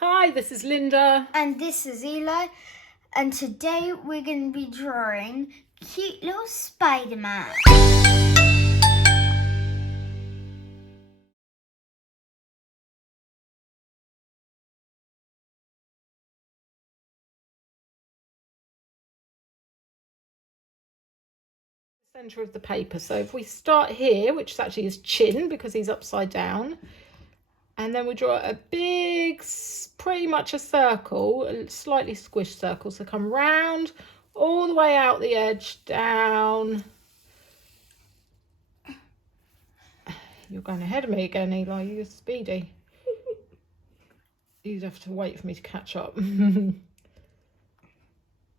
Hi, this is Linda. And this is Eli. And today we're going to be drawing cute little Spider-Man. Centre of the paper. So if we start here, which is actually his chin because he's upside down, and then we draw a big, pretty much a circle, a slightly squished circle. So come round all the way out the edge, down. You're going ahead of me again, Eli. You're speedy. You'd have to wait for me to catch up.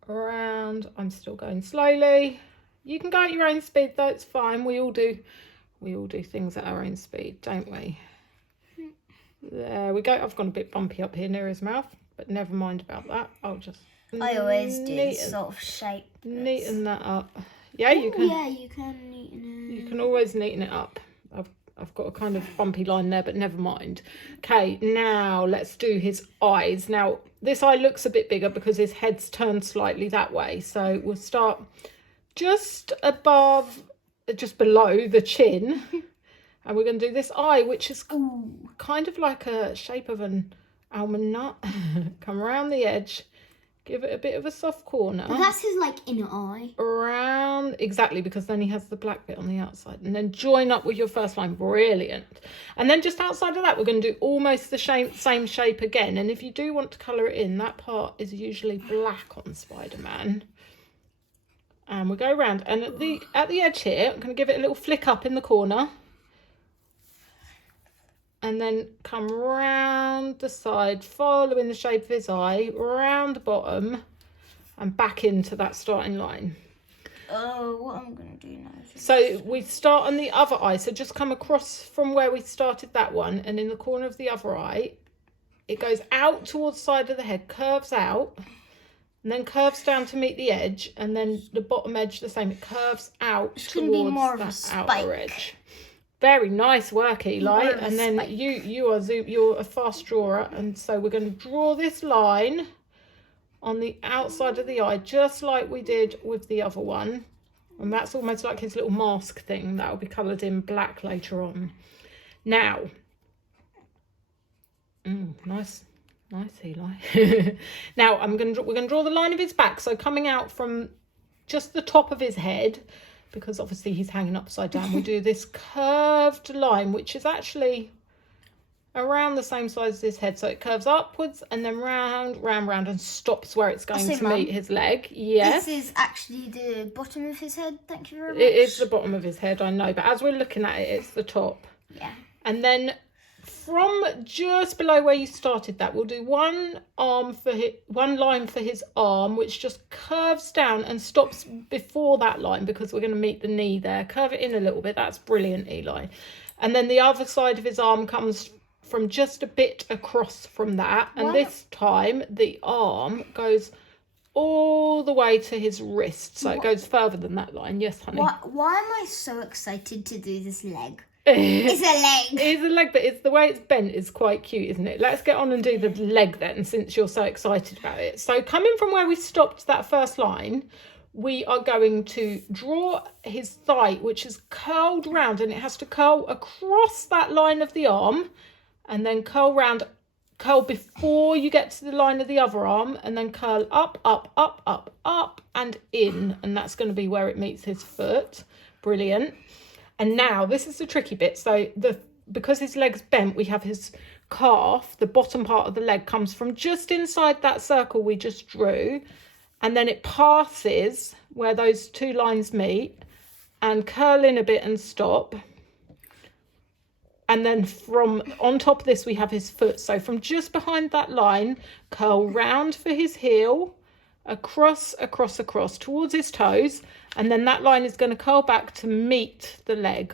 Around. I'm still going slowly. You can go at your own speed though, it's fine. We all do things at our own speed, don't we? There we go. I've gone a bit bumpy up here near his mouth, but never mind about that. I'll just I always do this sort of shape. Neaten that up. Yeah, you can. Yeah, you can neaten it. You can always neaten it up. I've got a kind of bumpy line there, but never mind. Okay, now let's do his eyes. Now, this eye looks a bit bigger because his head's turned slightly that way. So we'll start just below the chin. And we're going to do this eye, which is kind of like a shape of an almond nut. Come around the edge. Give it a bit of a soft corner. But that's his inner eye. Around, exactly, because then he has the black bit on the outside. And then join up with your first line. Brilliant. And then just outside of that, we're going to do almost the same shape again. And if you do want to colour it in, that part is usually black on Spider-Man. And we go around. And at the edge here, I'm going to give it a little flick up in the corner. And then come round the side, following the shape of his eye, round the bottom, and back into that starting line. What I'm going to do now is... So we start on the other eye. So just come across from where we started that one, and in the corner of the other eye, it goes out towards the side of the head, curves out, and then curves down to meet the edge, and then the bottom edge the same. It curves out towards that outer edge. Very nice work, Eli. And then you're a fast drawer, and so we're going to draw this line on the outside of the eye, just like we did with the other one. And that's almost like his little mask thing that will be coloured in black later on. Now, nice, Eli. Now we're going to draw the line of his back. So coming out from just the top of his head, because obviously he's hanging upside down, we do this curved line, which is actually around the same size as his head. So it curves upwards and then round, and stops where it's going to meet his leg. Yes. This is actually the bottom of his head. Thank you very much. It is the bottom of his head, I know. But as we're looking at it, it's the top. Yeah. And then from just below where you started that, we'll do one line for his arm, which just curves down and stops before that line because we're going to meet the knee there. Curve it in a little bit. That's brilliant, Eli. And then the other side of his arm comes from just a bit across from that. And this time the arm goes all the way to his wrist. So it goes further than that line. Yes, honey. Why am I so excited to do this leg? It's a leg. It's a leg, but it's the way it's bent is quite cute, isn't it? Let's get on and do the leg then, since you're so excited about it. So coming from where we stopped that first line, we are going to draw his thigh, which is curled round, and it has to curl across that line of the arm, and then curl before you get to the line of the other arm, and then curl up, and in, and that's going to be where it meets his foot. Brilliant. And now this is the tricky bit. So because his leg's bent, we have his calf. The bottom part of the leg comes from just inside that circle we just drew, and then it passes where those two lines meet and curl in a bit and stop. And then from on top of this, we have his foot. So from just behind that line, curl round for his heel, across towards his toes, and then that line is going to curl back to meet the leg.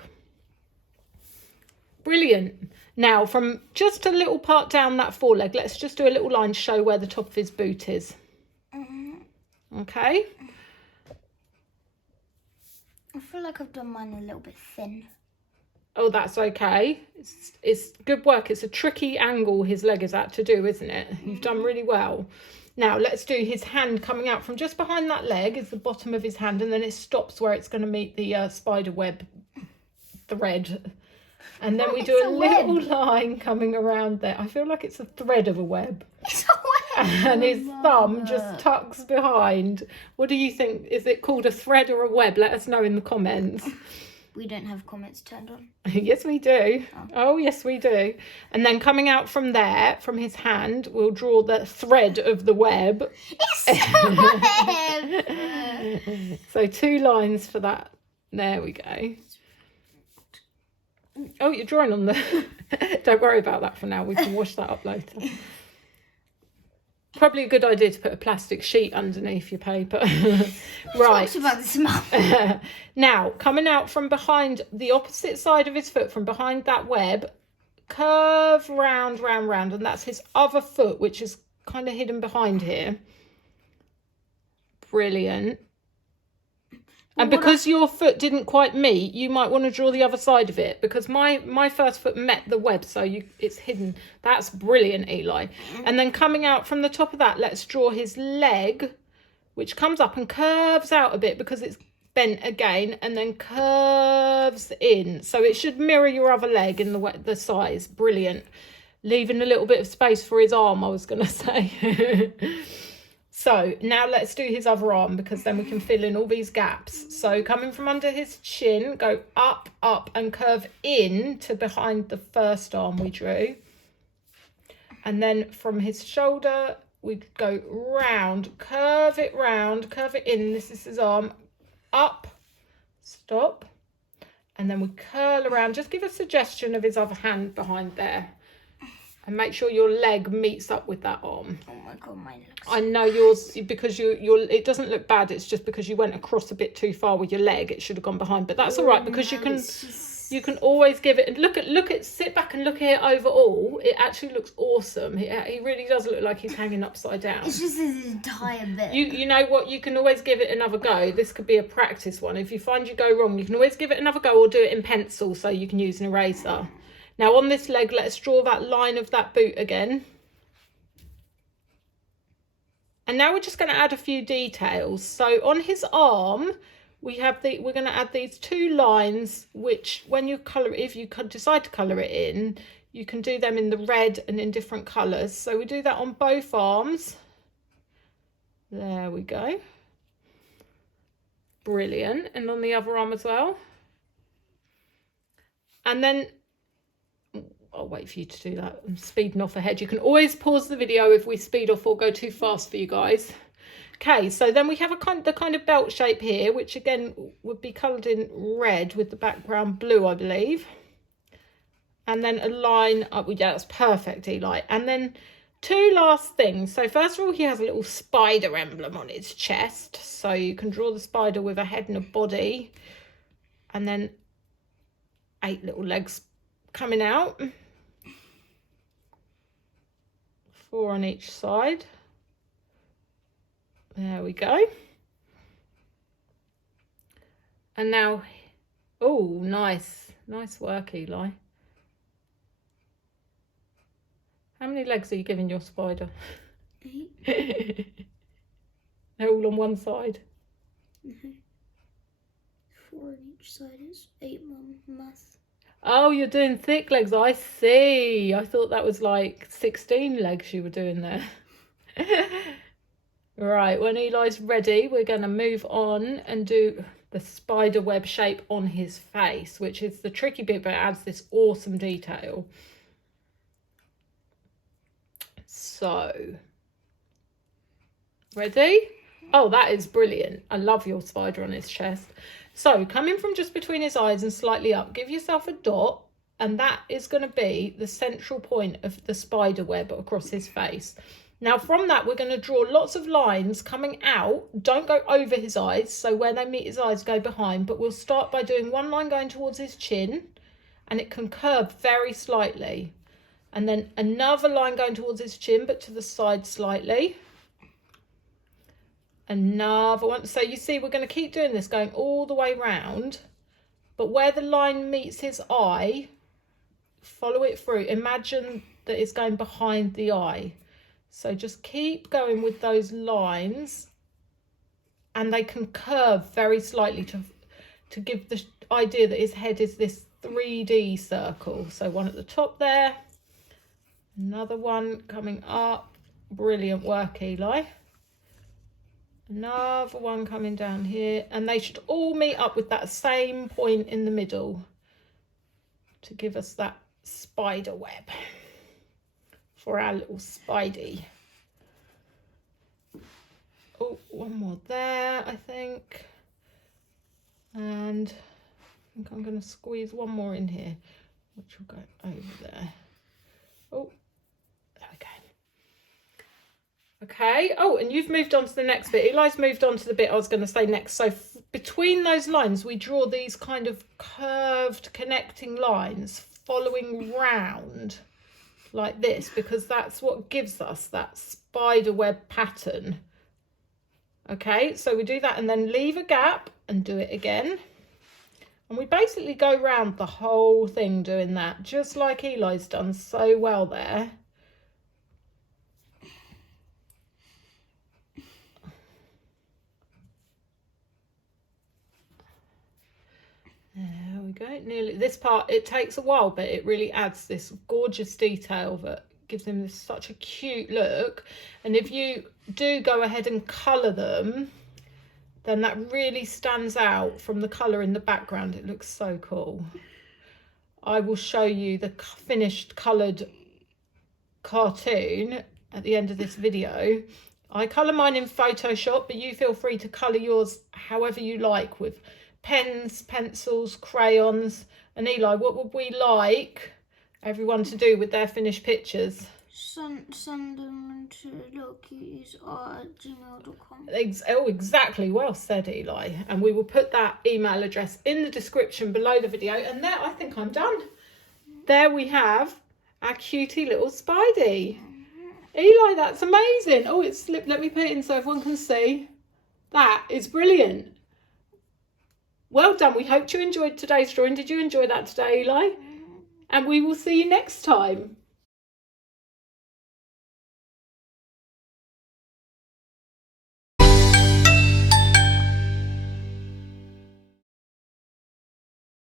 Brilliant. Now from just a little part down that foreleg, let's just do a little line to show where the top of his boot is. Okay. I feel like I've done mine a little bit thin. Oh, that's okay. It's good work. It's a tricky angle his leg is at to do, isn't it? You've done really well. Now let's do his hand coming out from just behind that leg is the bottom of his hand, and then it stops where it's going to meet the spider web thread. And then we do a little line coming around there. I feel like it's a thread of a web. It's a web. And his thumb just tucks behind. What do you think? Is it called a thread or a web? Let us know in the comments. We don't have comments turned on. Yes, we do. Oh, yes, we do. And then coming out from there, from his hand, we'll draw the thread of the web. It's a web! So 2 lines for that. There we go. Oh, you're drawing on the... Don't worry about that for now. We can wash that up later. Probably a good idea to put a plastic sheet underneath your paper. Right. Talked about this, Mum. Now, coming out from behind the opposite side of his foot, from behind that web, curve round, round, round, and that's his other foot, which is kind of hidden behind here. Brilliant. And because your foot didn't quite meet, you might want to draw the other side of it, because my first foot met the web, so it's hidden. That's brilliant, Eli. And then coming out from the top of that, let's draw his leg, which comes up and curves out a bit because it's bent again, and then curves in. So it should mirror your other leg in the size. Brilliant. Leaving a little bit of space for his arm, I was going to say. So now let's do his other arm, because then we can fill in all these gaps. So coming from under his chin, go up, up, and curve in to behind the first arm we drew. And then from his shoulder, we go round, curve it in. This is his arm. Up, stop. And then we curl around. Just give a suggestion of his other hand behind there. And make sure your leg meets up with that arm. Oh my God, mine looks... I know yours, because it doesn't look bad. It's just because you went across a bit too far with your leg. It should have gone behind, but that's all right, because you can always give it. And sit back and look at it overall. It actually looks awesome. He really does look like he's hanging upside down. It's just his entire bit. You know what? You can always give it another go. This could be a practice one. If you find you go wrong, you can always give it another go, or do it in pencil so you can use an eraser. Now on this leg, let's draw that line of that boot again. And now we're just going to add a few details. So on his arm, we're going to add these 2 lines, which when you colour, if you decide to colour it in, you can do them in the red and in different colours. So we do that on both arms. There we go. Brilliant. And on the other arm as well. And then I'll wait for you to do that. I'm speeding off ahead. You can always pause the video if we speed off or go too fast for you guys. Okay, so then we have the kind of belt shape here, which again would be coloured in red with the background blue, I believe. And then a line up. Yeah, that's perfect, Eli. And then 2 last things. So first of all, he has a little spider emblem on his chest. So you can draw the spider with a head and a body. And then 8 little legs coming out. 4 on each side. There we go. And now, oh, nice work, Eli. How many legs are you giving your spider? 8. They're all on one side. 4 on each side is 8, Mum. Math. Oh, you're doing thick legs. I see. I thought that was like 16 legs you were doing there. Right, when Eli's ready, we're going to move on and do the spider web shape on his face, which is the tricky bit, but it adds this awesome detail. So, ready? Oh, that is brilliant. I love your spider on his chest. So coming from just between his eyes and slightly up, give yourself a dot, and that is going to be the central point of the spider web across his face. Now from that, we're going to draw lots of lines coming out. Don't go over his eyes, so where they meet his eyes, go behind, but we'll start by doing one line going towards his chin, and it can curve very slightly. And then another line going towards his chin, but to the side slightly. Another one. So you see, we're going to keep doing this, going all the way round but where the line meets his eye, follow it through. Imagine that it's going behind the eye. So just keep going with those lines, and they can curve very slightly to give the idea that his head is this 3D circle. So one at the top there, another one coming up. Brilliant work, Eli. Another one coming down here, and they should all meet up with that same point in the middle to give us that spider web for our little Spidey. Oh, one more there, I think. And I think I'm going to squeeze one more in here, which will go over there. Oh, there we go. Okay. Oh, and you've moved on to the next bit. Eli's moved on to the bit I was going to say next. So between those lines, we draw these kind of curved connecting lines following round like this, because that's what gives us that spider web pattern. Okay, so we do that and then leave a gap and do it again. And we basically go round the whole thing doing that, just like Eli's done so well there. There we go. Nearly. This part, it takes a while, but it really adds this gorgeous detail that gives him such a cute look. And if you do go ahead and colour them, then that really stands out from the colour in the background. It looks so cool. I will show you the finished coloured cartoon at the end of this video. I colour mine in Photoshop, but you feel free to colour yours however you like, with pens, pencils, crayons. And Eli, what would we like everyone to do with their finished pictures? Send them to lilcutiesart@gmail.com. Oh, exactly. Well said, Eli. And we will put that email address in the description below the video. And there, I think I'm done. There we have our cutie little Spidey. Eli, that's amazing. Oh, it's slipped. Let me put it in so everyone can see. That is brilliant. Well done. We hope you enjoyed today's drawing. Did you enjoy that today, Eli? And we will see you next time.